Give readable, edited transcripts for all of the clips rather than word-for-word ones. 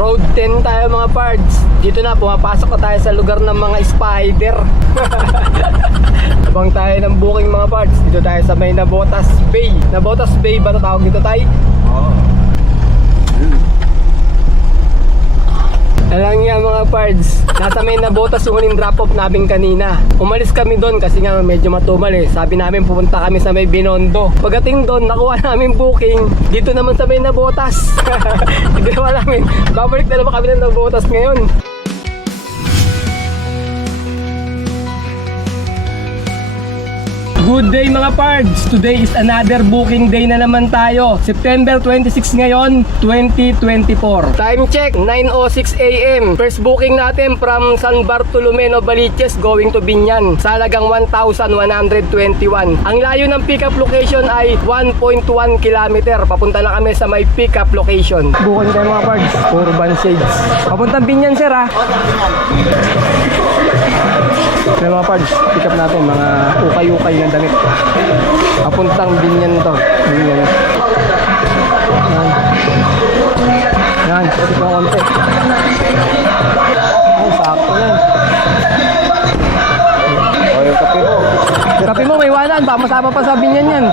Road 10 tayo mga pards. Dito na, pumapasok na tayo sa lugar ng mga spider. Abang tayo ng booking mga pards. Dito tayo sa may Navotas Bay. Navotas Bay ba ito tawag dito tayo? Oo. Alam nga mga pards, nasa may Navotas yung huling drop off namin kanina. Umalis kami doon kasi nga medyo matumal eh. Sabi namin pupunta kami sa may Binondo. Pagdating doon, nakuha namin booking dito naman sa may Navotas. Ginawa namin, babalik na naman kami ng Navotas ngayon. Good day mga pards! Today is another booking day na naman tayo. September 26 ngayon, 2024. Time check, 9:06 AM. First booking natin from San Bartolome, Novaliches going to Biñan. Sa halagang 1,121. Ang layo ng pickup location ay 1.1 km. Papunta na kami sa may pickup location. Booking tayo mga pards. Urban Shades. Papuntang Biñan sir ha? Kaya mga pards, pick up natin mga ukay-ukay ng damit. Papuntang Biñan to. Biñan. Yan, pwede ko konti. Ay, sakto yan. O, yung kape mo. Kape mo, may wanan. Pamasama pa sa Biñan yan.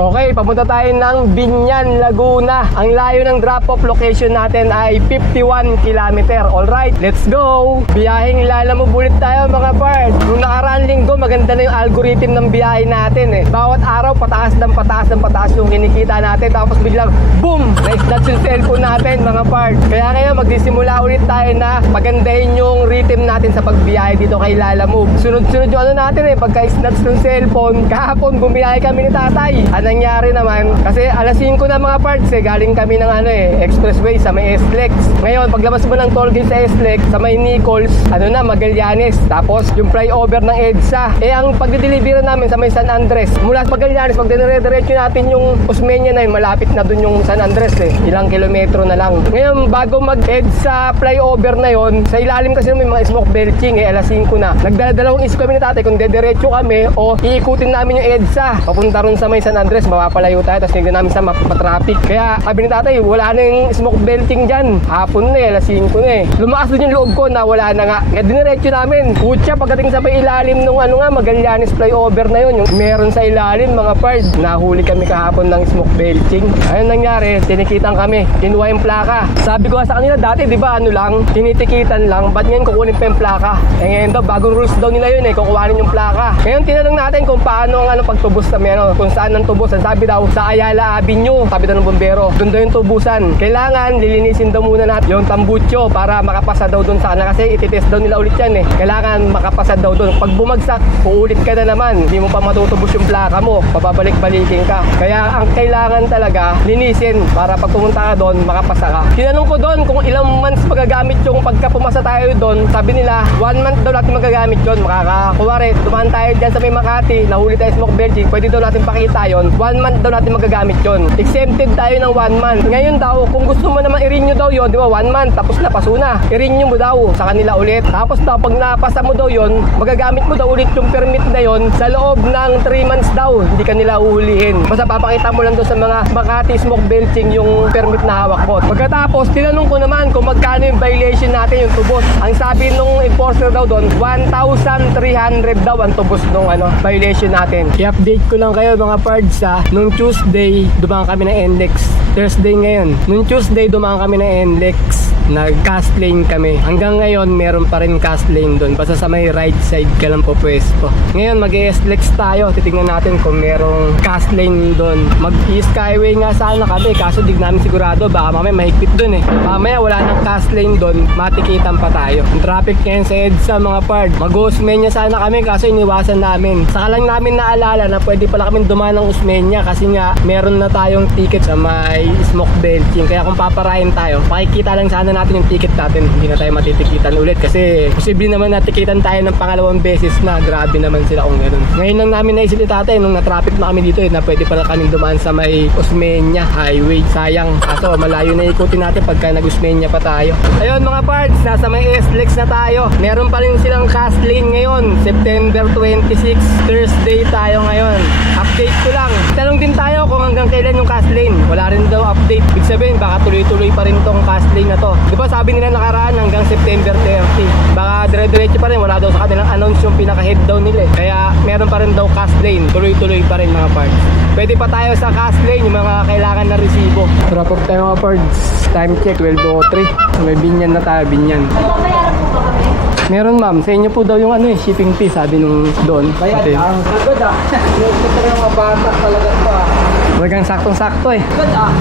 Okay, papunta tayo ng Biñan, Laguna. Ang layo ng drop-off location natin ay 51 km. Alright, let's go! Biyaheng Ilalamove ulit tayo mga pards. Nung nakaraan linggo, maganda na yung algorithm ng biyahe natin eh. Bawat araw, pataas ng pataas ng pataas yung kinikita natin. Tapos biglang, boom! Na-snatch yung cellphone natin mga pards. Kaya ngayon, magsisimula ulit tayo na pagandahin yung rhythm natin sa pagbiyahe dito kay Ilalamove. Sunod-sunod yung ano natin eh, pagka-snatch ng cellphone. Kahapon, bumiyahe kami ni tatay. Ang nangyari naman, kasi alas 5 na mga parts eh, galing kami ng ano eh, expressway sa may SLEX. Ngayon, paglabas mo ng tollgate sa SLEX, sa may Nichols, ano na, Magallanes. Tapos, yung flyover ng EDSA. Eh, ang pagdidelivery namin sa may San Andres. Mula sa Magallanes, pag dinire-diretso natin yung Osmeña na yun, malapit na dun yung San Andres eh. Ilang kilometro na lang. Ngayon, bago mag-EDSA flyover na yon, sa ilalim kasi may mga smoke belching eh, alas 5 na. Nagdala-dalawang isip kami ni tatay kung dediretso kami o iikutin namin yung EDSA. Papunta ron sa may San Andres, mapapalayo tayo, tapos tingnan namin sa mapa-traffic. Kaya sabi ni tatay, wala na yung smoke belting dyan. Hapon na eh, alas 5 na eh. Lumakas din yung loob ko na wala na nga. Kaya diniretso namin. Kutya, pagdating sa may ilalim nung ano nga, Magallanes flyover na yun. Yung meron sa ilalim, mga pards. Nahuli kami kahapon ng smoke belting. Ayun nangyari, tinikitan kami. Kinuha yung plaka. Sabi ko sa kanila dati, di ba ano lang, tinitikitan lang. Ba't ngayon kukunin pa yung plaka? Eh ngayon daw, bagong rules daw nila yun eh, kukuhanin yung plaka. Ngayon tinanong natin kung paano ang tubos na meron, kung saan ang tubos. Sabi daw sa Ayala Avenue, sabi daw ng bombero, doon daw yung tubusan. Kailangan lilinisin daw muna natin yung tambucho para makapasa daw doon sa kanila kasi ititest daw nila ulit yan eh. Kailangan makapasa daw doon. Pag bumagsak, uulit ka na naman, hindi mo pa matutubos yung plaka mo, papabalik-balikin ka. Kaya ang kailangan talaga linisin para pag pumunta ka doon, makapasa ka. Tinanong ko doon kung ilang months magagamit yung pagka pumasa tayo doon. Sabi nila 1 month daw natin magagamit yun. Makakakuwari, dumaan tayo dyan sa may Makati, nahuli tayo smoke belching, pwede daw natin pakita yon. 1 month daw natin magagamit yon. Exempted tayo ng 1 month. Ngayon daw, kung gusto mo naman i-renew daw yon, di ba, 1 month, tapos napaso na. I-renew mo daw sa kanila ulit. Tapos daw, pag napasa mo daw yon, magagamit mo daw ulit yung permit na yon sa loob ng 3 months daw. Hindi ka nila uhulihin. Basta papakita mo lang daw sa mga Makati smoke belching yung permit na hawak mo. Pagkatapos, tinanong ko naman kung magkano yung violation natin, yung tubos. Ang sabi nung enforcer daw doon, 1,300 daw ang tubos nung violation natin. I-update ko lang kayo mga pards ha. Nung Tuesday, dumaan kami ng NLEX. Thursday ngayon. Nung Tuesday, dumaan kami ng NLEX. Nag-cast lane kami. Hanggang ngayon, meron pa rin cast lane doon. Basta sa may right side ka lang po pwesto. Ngayon, mag-SLEX tayo. Titignan natin kung merong cast lane doon. Mag-skyway nga sana kami. Kaso di namin sigurado. Baka mamaya mahigpit doon eh. Mamaya wala nang cast lane doon. Matikitan pa tayo. Yung traffic ngayon sa EDSA mga pards. Mag-Osmeña sana kami. Kaso iniwasan namin. Saka lang namin naalala na pwede pala kami dumaan ng Osmeña. Kasi nga, meron na tayong ticket sa may smoke belching. Kaya kung paparahin tayo, makikita lang sana natin yung ticket natin, hindi na tayo matitikitan ulit kasi posible naman natikitan tayo ng pangalawang beses na. Grabe naman sila kung gano'n. Ngayon lang namin naisip ni tatay nung na-traffic na kami dito na pwede pala kaming dumaan sa may Osmeña highway. Sayang, kaso malayo na ikutin natin pagka nag-Osmeña pa tayo. Ayun mga pards, nasa may SLEX na tayo. Meron pa rin silang cast lane ngayon, September 26, Thursday tayo ngayon. Update ko lang. Tanong din tayo kung hanggang kailan yung cast lane. Wala rin daw update. Ibig sabihin, baka tuloy-tuloy pa rin tong cast lane na to. Di ba sabi nila nakaraan hanggang September 30. Baka dire-diretso pa rin, wala daw sa kanilang announce yung pinaka-head down nila eh. Kaya meron pa rin daw cast lane, tuloy-tuloy pa rin mga parts. Pwede pa tayo sa cast lane, yung mga kailangan na resibo. Drop off tayo mga parts. Time check, 12:03. May binyan na tayo, binyan. Babayaran po ba kami? Meron ma'am, sa inyo po daw yung shipping fee, sabi nung doon. Bayad, ang sagod ah. Yung yung mga bata talaga to ah. Talagang saktong-sakto eh. Sagod ah.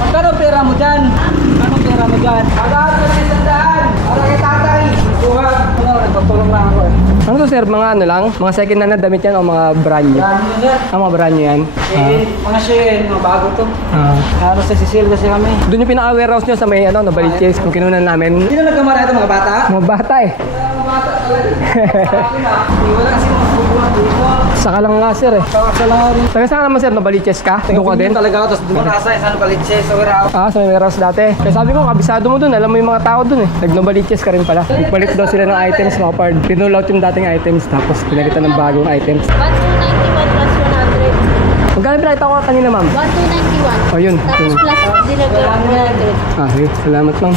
Magkano pera mo dyan? Anong pera mo dyan? Agad na sisandaan. Para kay tatay. Kuha. Nagpapulong lang ako eh. Ano to sir, mga ano lang? Mga second hand na damit yan o mga brand new? Yan yun sir. Mga brand new yan? Mga Shein, mga bago to. Ah. Halos sa Sisil kasi kami. Doon yung pinaka-warehouse nyo sa may Novaliches, kung kinunan namin. Sino nagkamara ito mga bata? Mga bata eh. Mga bata talaga. Sa akin ah. Hindi wala kasi mga subuhan dito. Saka lang nga sir eh. Kakasa lang ako rin. Taga saan naman sir, Novaliches ka? Doon ka din? Talaga ako. Tapos doon nasa isang balitse sa warehouse. Ah, sa may warehouse dati. Kaya sabi ko, kabisado mo dun, alam mo yung mga tao dun eh. Nag-Novaliches ka rin pala. Nagpalit daw sila ng items mga part. Pinull out yung dating items, tapos pinalitan ng bagong items. 1291 plus 100. Magkano pinakita ko kanina ma'am? 1291. Oh yun. Tapos plus dinagdag 100. Ah, sige. Salamat ma'am.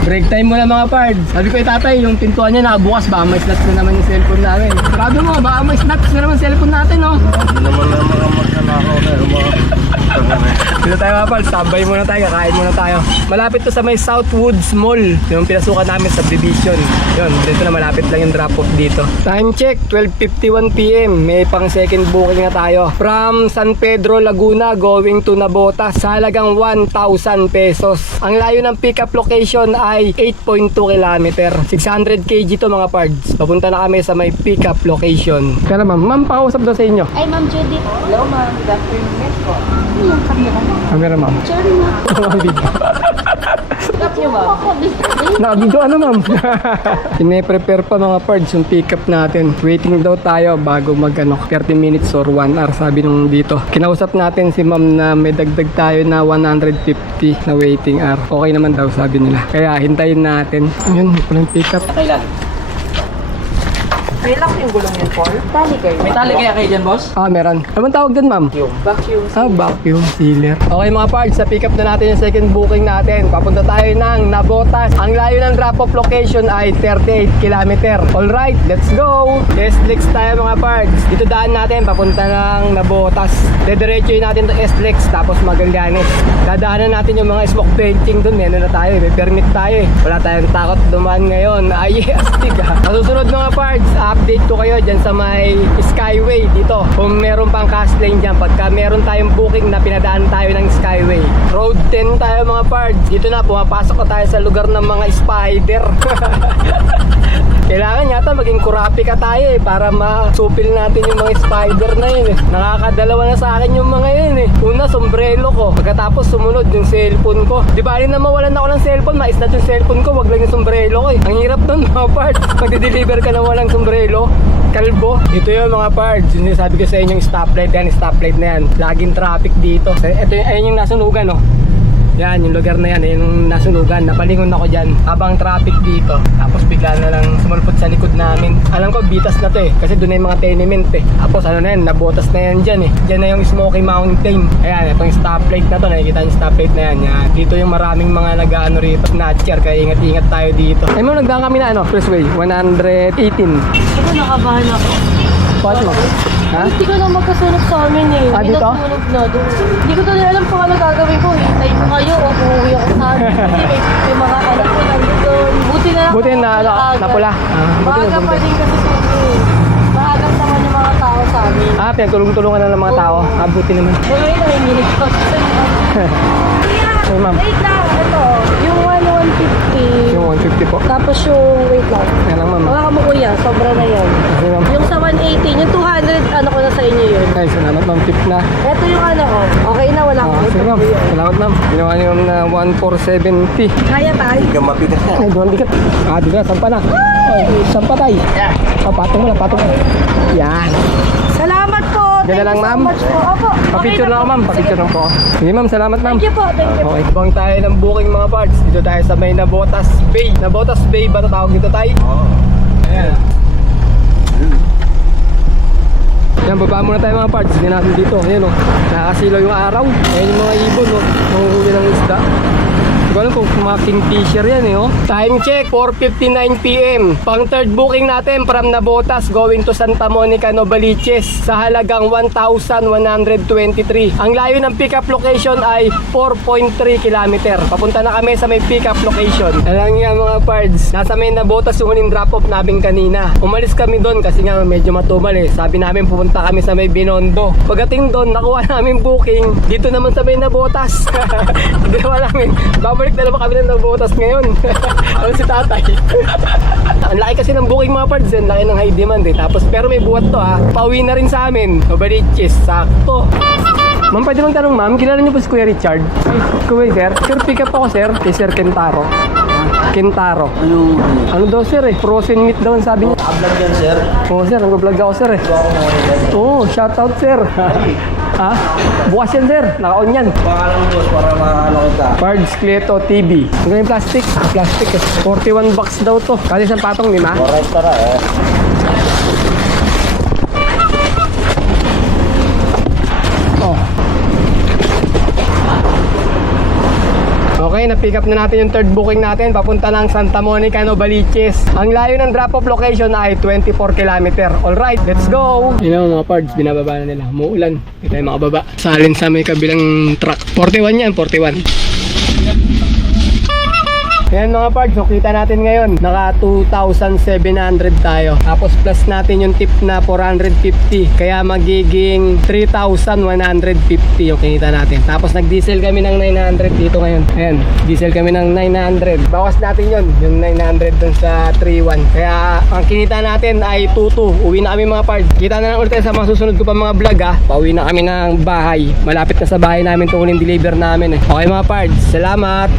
Break time muna mga pard. Sabi ko tatay, yung pintuan niya nakabukas, baka may slots na naman yung cellphone namin. Sabi mo, baka may slots na naman yung cellphone natin, no? naman na mga magnanakaw na yung mga Dito tayo mga pard, standby muna tayo, kakain muna tayo. Malapit to sa may Southwoods Mall, yung pinasukan namin sa subdivision. Yun, dito na malapit lang yung drop off dito. Time check, 12:51 PM. May pang second booking na tayo. From San Pedro, Laguna, going to Navotas, sa halagang 1,000 pesos. Ang layo ng pickup location ay 8.2 km. 600 kg to mga pards. Papunta na kami sa may pickup location. Kaya ma'am, ma'am, pakausap daw sa inyo. Ay, Ma'am Judy. Hello ma'am. Good afternoon po. Ano yung kamera? Camera ma'am. Sorry, ma'am. Stop niyo ma'am. Ako, busy. Nakabidyo ano ma'am? Pine-prepare pa mga parts yung pickup natin. Waiting daw tayo bago mag 30 minutes or 1 hour sabi nung dito. Kinausap natin si ma'am na may dagdag tayo na 150 na waiting hour. Okay naman daw sabi nila. Kaya hintayin natin. Yun, walang pickup. Kailan? May lock yung gulong yun, Paul? Tali kayo. May tali kaya kayo dyan, boss? Ah, meron. Ano bang tawag dun ma'am? Vacuum. Ah, vacuum sealer. Okay mga parts, sa pick up na natin yung second booking natin. Papunta tayo ng Navotas. Ang layo ng drop-off location ay 38 km. Alright, let's go! S-Lex tayo mga parts. Dito daan natin, papunta ng Navotas. Dediretso natin to S-Lex, tapos Magallanes. Dadaanan natin yung mga smoke benching dun. Meron na tayo, may permit tayo eh. Wala tayong takot dumaan ngayon. Ay, astig ah. Sa susunod mga parts, update ko kayo dyan sa may Skyway dito. Kung meron pang cast lane dyan, pagka meron tayong booking na pinadaan tayo ng Skyway. Road 10 tayo mga parts. Dito na, pumapasok na tayo sa lugar ng mga spider. Kailangan yata maging kurapi ka tayo eh, para masupil natin yung mga spider na yun eh. Nakakadalawa na sa akin yung mga yun eh. Una, sombrero ko. Pagkatapos sumunod yung cellphone ko. Di ba alin na mawalan ako ng cellphone, mais na yung cellphone ko, wag lang yung sombrero ko eh. Ang hirap nun mga parts. Pag-deliver ka na walang sombrero, kalbo. Ito yung mga parts. Yung sabi ko sa inyo yung stoplight yan, stoplight na yan. Laging traffic dito. Ito yung, ayun yung nasunugan oh. Yan, yung lugar na yan, yung nasunugan. Napalingon ako dyan habang traffic dito. Tapos bigla na lang sumulpot sa likod namin. Alam ko, bitas na to eh. Kasi doon na yung mga tenement eh. Tapos ano na yan, nabotas na yan dyan eh. Dyan na yung Smoky Mountain. Ayan, itong stoplight na to. Nakikita yung stoplight na yan. Yan. Dito yung maraming mga nag-ano rito. Snatcher, kaya ingat-ingat tayo dito. Ay mo, nagdaan kami na ano, Expressway, 118. Ako, nakabahan ako. Bakit mo? Ha? Hindi ko na magkasunod sa amin eh. Ah, May dito? nasunog na doon. Hindi ko tuloy alam kung ano gagawin ko. Hintay ko kayo o uuwi ako sa amin. Kasi may mga anak ko nandito. Buti na lang. Buti na, napula. Buti Maaga na pa din kasi sobrang. Maaga naman yung mga tao sa amin. Ah, pinagtulong-tulungan na ng mga tao. Ah, buti naman. Mga yun, nanginginig ko. Ay, ma'am. Wait lang, ito. Yung 150. Yung 150 po. Tapos yung, wait lang. Yan lang, ma'am. Baka mo kuya, sobra na yan. Okay, ma'am. Yung sa 180, yung 200, ano ko na sa inyo yun. Ay, salamat, ma'am. Tip na. Ito yung ano ko. Okay na, wala Ah, akong sige, ma'am. Salamat, ma'am. Ginawa niyo yung 1,470. Kaya tayo. Hindi ka matigas na. Ay, doon bigat. Ah, di ba? Sampa na. Ay, sampa tayo. Oh, patong mo lang, patong mo. Yan. Salamat po. Diyan na lang, Thank you ma'am. so much po. Opo. Pa-picture okay lang ako, ma'am. Pa-picture lang po. Sige, ma'am. Salamat, ma'am. Thank you po. Thank you po. Okay. Bang tayo ng booking mga parts. Dito tayo sa may Navotas Bay. Navotas Bay ba ito tawag dito tayo? Oo. Ayan. Yan, baba muna tayo mga parts. Hindi natin dito. Ayan o. Nakasilaw yung araw. Ayan yung mga ibon o. Nanguhuli ng isda. Hindi ko alam kung mga kingfisher yan eh oh. Time check, 4:59 PM. Pang third booking natin from Navotas going to Santa Monica, Novaliches sa halagang 1,123. Ang layo ng pick-up location ay 4.3 km. Papunta na kami sa may pick-up location. Alam nga mga pards, nasa may Navotas yung huling drop-off namin kanina. Umalis kami doon kasi nga medyo matumal eh. Sabi namin pupunta kami sa may Binondo. Pagdating doon, nakuha namin booking. Dito naman sa may Navotas. Ginawa namin. Babalik na naman kami ng Navotas ngayon. Ano si tatay? Ang laki kasi ng booking mga pards. Ang laki ng high demand eh. Tapos pero may buhat to ha. Pauwi na rin sa amin. Novaliches. Sakto. Ma'am, pwede bang tanong ma'am, kilala niyo po si Kuya Richard? Kuya sir, sir pick up ako sir, kay Sir Kentaro. Kentaro. Ano daw sir eh, frozen meat daw ang sabi niya. Vlog yan, sir. Oo sir, nag-vlog ako sir eh. Oo, shoutout sir. Ha? Bukas yan sir, naka-on yan. Baka lang boss para maano kita. Pards Cleto TV. Ang ganyan plastic. Plastic eh. 41 bucks daw to. Kasi isang patong 5. Alright, tara eh. Oh. Okay, na-pick up na natin yung third booking natin. Papunta ng Santa Monica, Novaliches. Ang layo ng drop-off location ay 24 km. Alright, let's go! Yun mga pards, binababa na nila. Umuulan. Hindi tayo makababa. Salin sa may kabilang truck. 41 yan, 41. Ayan mga pards, so kita natin ngayon, naka 2,700 tayo. Tapos plus natin yung tip na 450. Kaya magiging 3,150 yung kinita natin. Tapos nag-diesel kami ng 900 dito ngayon. Ayan, diesel kami ng 900. Bawas natin yun, yung 900 dun sa 3,1. Kaya ang kinita natin ay 2,2. Uwi na kami mga pards. Kita na lang ulit tayo sa mga susunod ko pa mga vlog ha. Pauwi na kami ng bahay. Malapit na sa bahay namin itong huling deliver namin eh. Okay mga pards, salamat!